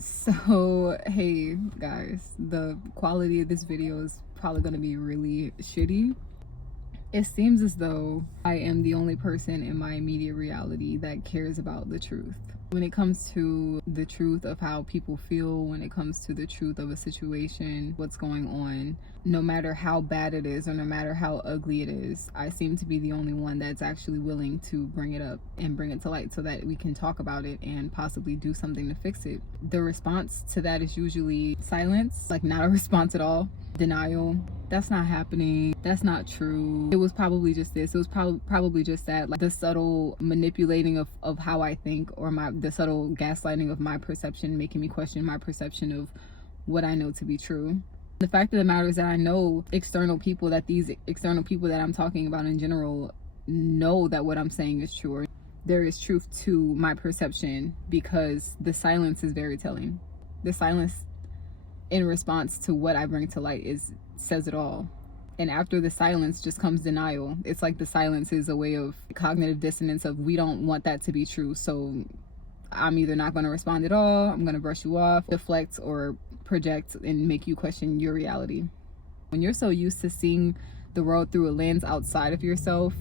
So, hey guys, the quality of this video is probably going to be really shitty. It seems as though I am the only person in my immediate reality that cares about the truth. When it comes to the truth of how people feel, when it comes to the truth of a situation, what's going on, no matter how bad it is or no matter how ugly it is, I seem to be the only one that's actually willing to bring it up and bring it to light so that we can talk about it and possibly do something to fix it. The response to that is usually silence, like not a response at all, denial. That's not happening, that's not true, it was probably just this, it was probably just that, like the subtle manipulating of how I think, or the subtle gaslighting of my perception, making me question my perception of what I know to be true. The fact of the matter is that I know that these external people that I'm talking about in general know that what I'm saying is true, or there is truth to my perception, because the silence is very telling. The silence in response to what I bring to light says it all. And after the silence just comes denial. It's like the silence is a way of cognitive dissonance of, we don't want that to be true, so I'm either not going to respond at all, I'm going to brush you off, deflect, or project and make you question your reality. When you're so used to seeing the world through a lens outside of yourself,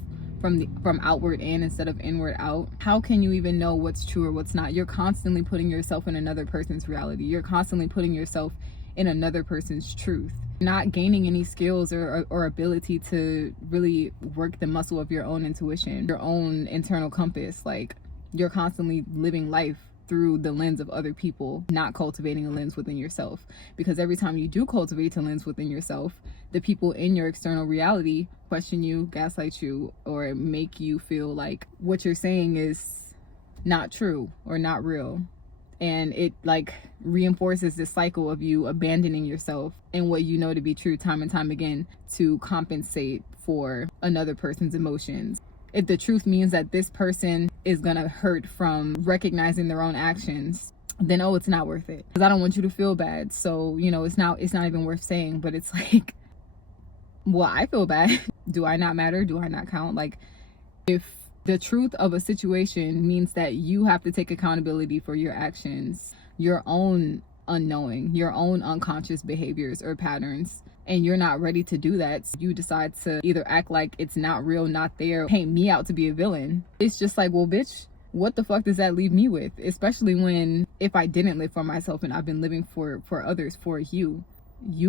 from outward in instead of inward out, how can you even know what's true or what's not? You're constantly putting yourself in another person's reality. You're constantly putting yourself in another person's truth, not gaining any skills or ability to really work the muscle of your own intuition, your own internal compass. Like, you're constantly living life through the lens of other people, not cultivating a lens within yourself. Because every time you do cultivate a lens within yourself, the people in your external reality question you, gaslight you, or make you feel like what you're saying is not true or not real. And it like reinforces this cycle of you abandoning yourself and what you know to be true time and time again to compensate for another person's emotions. If the truth means that this person is gonna hurt from recognizing their own actions, then it's not worth it, because I don't want you to feel bad. So it's not even worth saying. But it's like, well, I feel bad. Do I not matter? Do I not count? Like, if the truth of a situation means that you have to take accountability for your actions, your own unknowing, your own unconscious behaviors or patterns, and you're not ready to do that, you decide to either act like it's not real, not there, paint me out to be a villain. It's just like, well, bitch, what the fuck does that leave me with? Especially when, if I didn't live for myself and I've been living for others, for you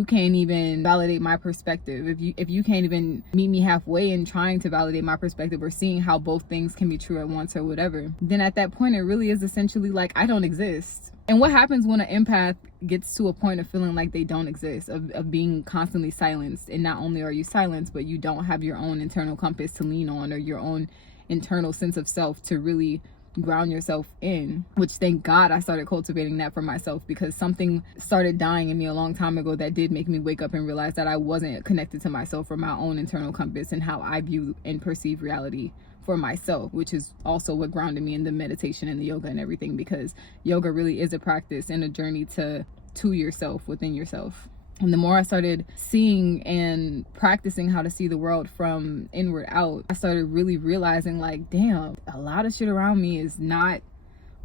can't even validate my perspective. If you can't even meet me halfway in trying to validate my perspective or seeing how both things can be true at once or whatever, then at that point it really is essentially like I don't exist. And what happens when an empath gets to a point of feeling like they don't exist, of being constantly silenced? And not only are you silenced, but you don't have your own internal compass to lean on, or your own internal sense of self to really ground yourself in, which thank God I started cultivating that for myself, because something started dying in me a long time ago that did make me wake up and realize that I wasn't connected to myself or my own internal compass and how I view and perceive reality for myself, which is also what grounded me in the meditation and the yoga and everything, because yoga really is a practice and a journey to yourself within yourself. And the more I started seeing and practicing how to see the world from inward out, I started really realizing, like, damn, a lot of shit around me is not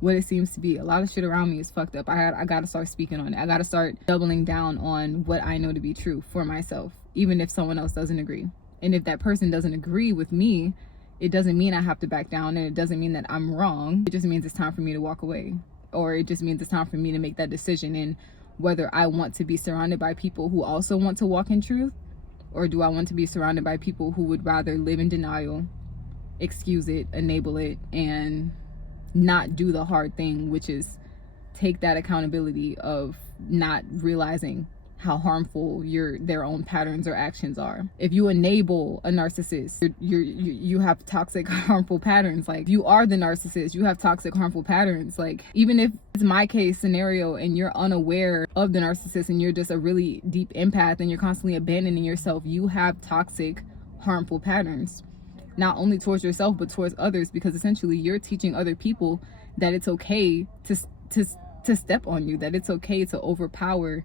what it seems to be. A lot of shit around me is fucked up. I gotta start speaking on it. I gotta start doubling down on what I know to be true for myself, even if someone else doesn't agree. And if that person doesn't agree with me, it doesn't mean I have to back down, and it doesn't mean that I'm wrong. It just means it's time for me to walk away, or it just means it's time for me to make that decision. And whether I want to be surrounded by people who also want to walk in truth, or do I want to be surrounded by people who would rather live in denial, excuse it, enable it, and not do the hard thing, which is take that accountability of not realizing how harmful their own patterns or actions are. If you enable a narcissist, you have toxic, harmful patterns. Like, you are the narcissist, you have toxic, harmful patterns. Like, even if it's my case scenario and you're unaware of the narcissist and you're just a really deep empath and you're constantly abandoning yourself, you have toxic, harmful patterns, not only towards yourself but towards others, because essentially you're teaching other people that it's okay to step on you, that it's okay to overpower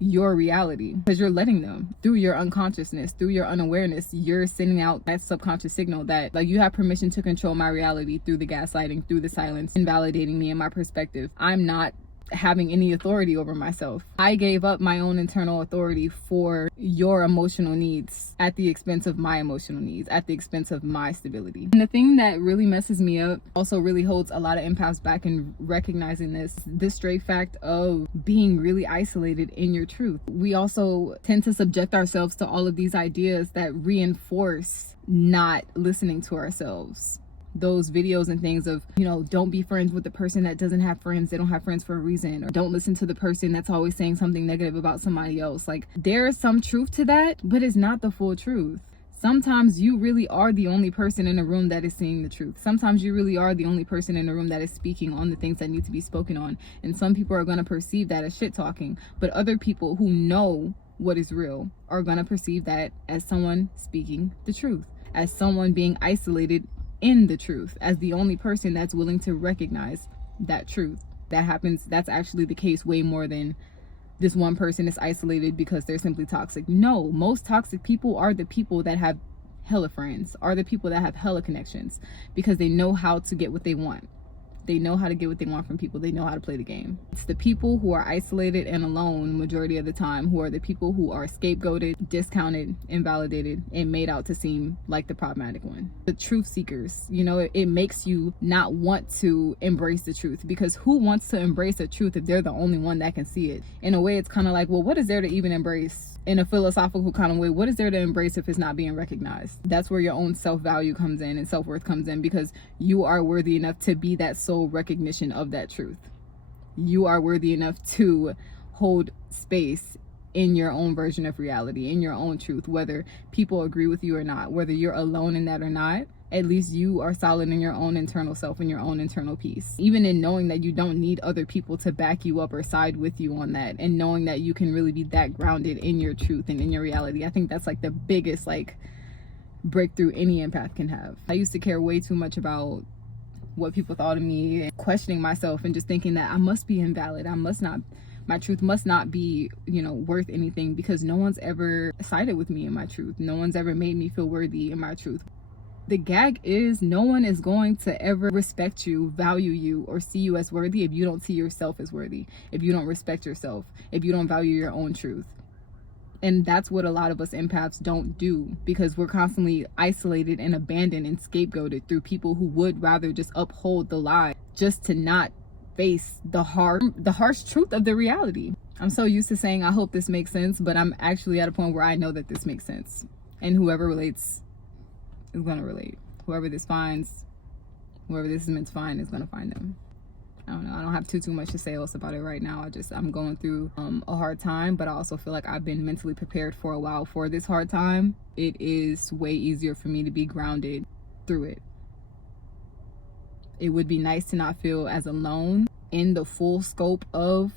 your reality, because you're letting them. Through your unconsciousness, through your unawareness, you're sending out that subconscious signal that, like, you have permission to control my reality through the gaslighting, through the silence, invalidating me and my perspective. I'm not having any authority over myself. I gave up my own internal authority for your emotional needs at the expense of my emotional needs, at the expense of my stability. And the thing that really messes me up, also really holds a lot of empaths back in recognizing this straight fact of being really isolated in your truth. We also tend to subject ourselves to all of these ideas that reinforce not listening to ourselves. Those videos and things of, don't be friends with the person that doesn't have friends. They don't have friends for a reason. Or don't listen to the person that's always saying something negative about somebody else. Like, there is some truth to that, but it's not the full truth. Sometimes you really are the only person in a room that is seeing the truth. Sometimes you really are the only person in a room that is speaking on the things that need to be spoken on. And some people are going to perceive that as shit talking. But other people who know what is real are going to perceive that as someone speaking the truth, as someone being isolated in the truth, as the only person that's willing to recognize that truth. That happens. That's actually the case way more than this one person is isolated because they're simply toxic. No, most toxic people are the people that have hella friends, are the people that have hella connections, because they know how to get what they want. They know how to get what they want from people. They know how to play the game. It's the people who are isolated and alone majority of the time who are the people who are scapegoated, discounted, invalidated, and made out to seem like the problematic one. The truth seekers, it makes you not want to embrace the truth, because who wants to embrace the truth if they're the only one that can see it? In a way, it's kind of like, well, what is there to even embrace? In a philosophical kind of way, what is there to embrace if it's not being recognized? That's where your own self-value comes in and self-worth comes in, because you are worthy enough to be that sole recognition of that truth. You are worthy enough to hold space in your own version of reality, in your own truth, whether people agree with you or not, whether you're alone in that or not. At least you are solid in your own internal self and your own internal peace. Even in knowing that you don't need other people to back you up or side with you on that, and knowing that you can really be that grounded in your truth and in your reality. I think that's like the biggest breakthrough any empath can have. I used to care way too much about what people thought of me, and questioning myself and just thinking that I must be invalid. My truth must not be, worth anything, because no one's ever sided with me in my truth. No one's ever made me feel worthy in my truth. The gag is, no one is going to ever respect you, value you, or see you as worthy if you don't see yourself as worthy, if you don't respect yourself, if you don't value your own truth. And that's what a lot of us empaths don't do, because we're constantly isolated and abandoned and scapegoated through people who would rather just uphold the lie, just to not face the harsh truth of the reality. I'm so used to saying, I hope this makes sense, but I'm actually at a point where I know that this makes sense. And whoever relates is going to relate. Whoever this is meant to find is going to find them. I don't know. I don't have too much to say else about it right now. I'm going through a hard time, but I also feel like I've been mentally prepared for a while for this hard time. It is way easier for me to be grounded through it. It would be nice to not feel as alone in the full scope of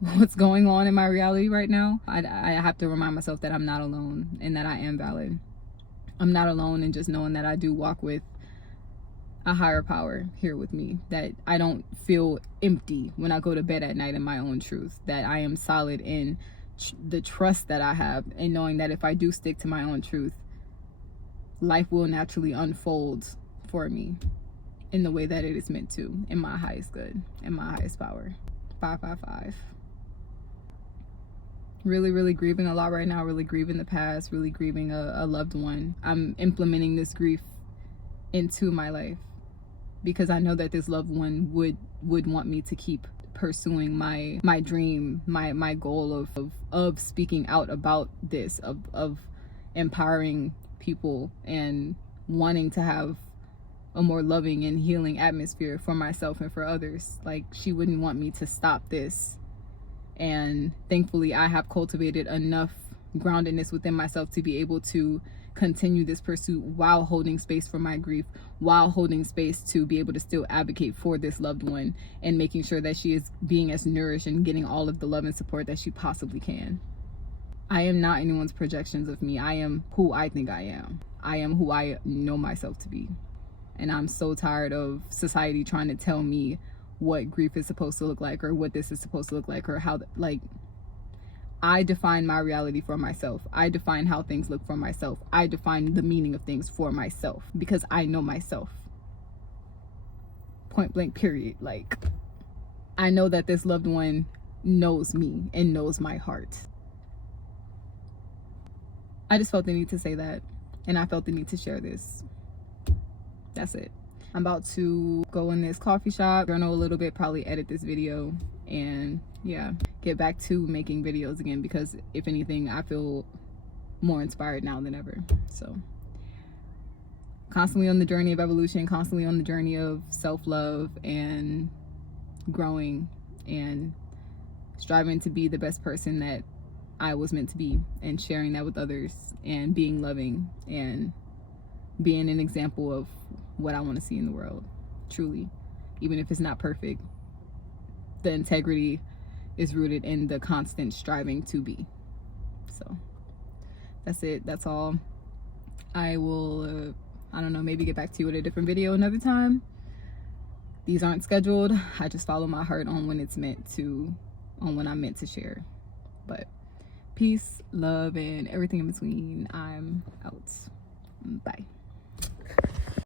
what's going on in my reality right now. I have to remind myself that I'm not alone and that I am valid. I'm not alone in just knowing that I do walk with a higher power here with me, that I don't feel empty when I go to bed at night in my own truth, that I am solid in the trust that I have, and knowing that if I do stick to my own truth, life will naturally unfold for me in the way that it is meant to, in my highest good, in my highest power. 555. Really grieving a lot right now, really grieving the past, really grieving a loved one. I'm implementing this grief into my life because I know that this loved one would want me to keep pursuing my dream, my goal of speaking out about this, of empowering people and wanting to have a more loving and healing atmosphere for myself and for others. Like, she wouldn't want me to stop this. And thankfully I have cultivated enough groundedness within myself to be able to continue this pursuit while holding space for my grief, while holding space to be able to still advocate for this loved one and making sure that she is being as nourished and getting all of the love and support that she possibly can. I am not anyone's projections of me. I am who I think I am. I am who I know myself to be. And I'm so tired of society trying to tell me what grief is supposed to look like, or what this is supposed to look like, or how, I define my reality for myself. I define how things look for myself. I define the meaning of things for myself because I know myself. Point blank, period. I know that this loved one knows me and knows my heart. I just felt the need to say that, and I felt the need to share this. That's it. I'm about to go in this coffee shop, journal a little bit, probably edit this video, and yeah, get back to making videos again, because if anything, I feel more inspired now than ever. So constantly on the journey of evolution, constantly on the journey of self-love and growing and striving to be the best person that I was meant to be, and sharing that with others, and being loving and being an example of what I want to see in the world, truly. Even if it's not perfect, the integrity is rooted in the constant striving to be. So that's it. That's all. I will I don't know, maybe get back to you with a different video another time. These aren't scheduled. I just follow my heart on when it's meant to, on when I'm meant to share. But peace, love, and everything in between. I'm out. Bye.